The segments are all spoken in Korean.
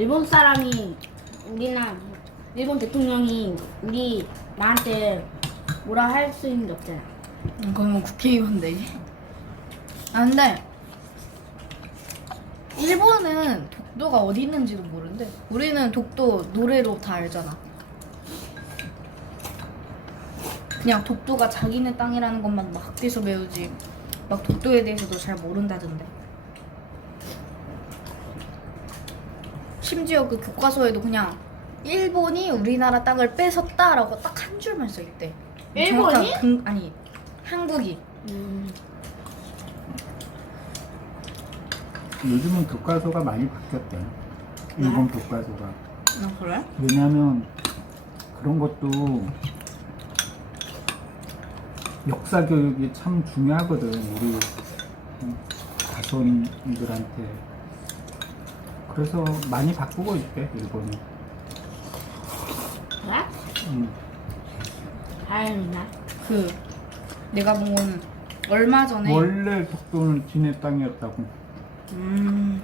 일본 사람이 우리나 일본 대통령이 우리 나한테 뭐라 할 수 있는 게 없잖아. 음, 그러면 국회의원데. 아 근데 일본은 독도가 어디 있는지도 모르는데 우리는 독도 노래로 다 알잖아. 그냥 독도가 자기네 땅이라는 것만 막 학교에서 배우지 막 독도에 대해서도 잘 모른다던데. 심지어 그 교과서에도 그냥 일본이 우리나라 땅을 뺏었다라고 딱 한 줄만 써 있대. 일본이? 정확한 근- 아니 한국이. 음, 요즘은 교과서가 많이 바뀌었대. 일본 교과서가. 아 그래? 왜냐하면 그런 것도 역사 교육이 참 중요하거든. 우리 자손들한테. 그래서 많이 바꾸고 있대 일본이. 그래? 음. 다행이다. 그 내가 본 거는 얼마 전에 원래 독도는 지네 땅이었다고. 음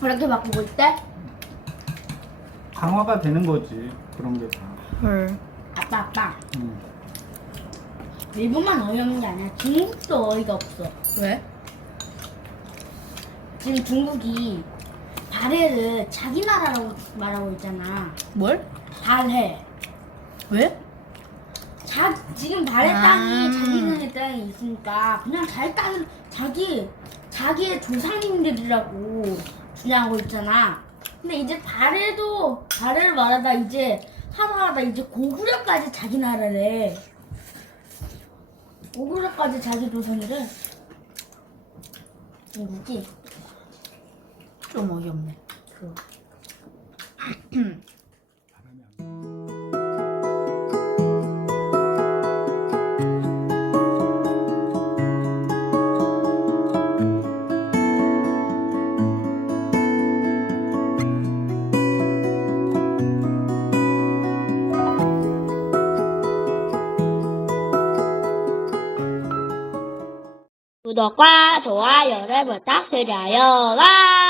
그렇게 바꾸고 있대? 강화가 되는 거지 그런 게 다. 헐. 아빠 아빠. 음. 일본만 어이없는 게 아니라 중국도 어이가 없어. 왜? 지금 중국이 발해를 자기 나라라고 말하고 있잖아. 뭘? 발해. 왜? 자, 지금 발해 아. 땅이 자기네 땅에 있으니까 그냥 자기 땅 자기 자기의 조상님들이라고 주장하고 있잖아. 근데 이제 발해도 발해를 말하다 이제 하다하다 이제 고구려까지 자기 나라래. 고구려까지 자기 조선이래. 중국이. 좀 어이없네. 그. 구독과 좋아요를 부탁드려요. 와!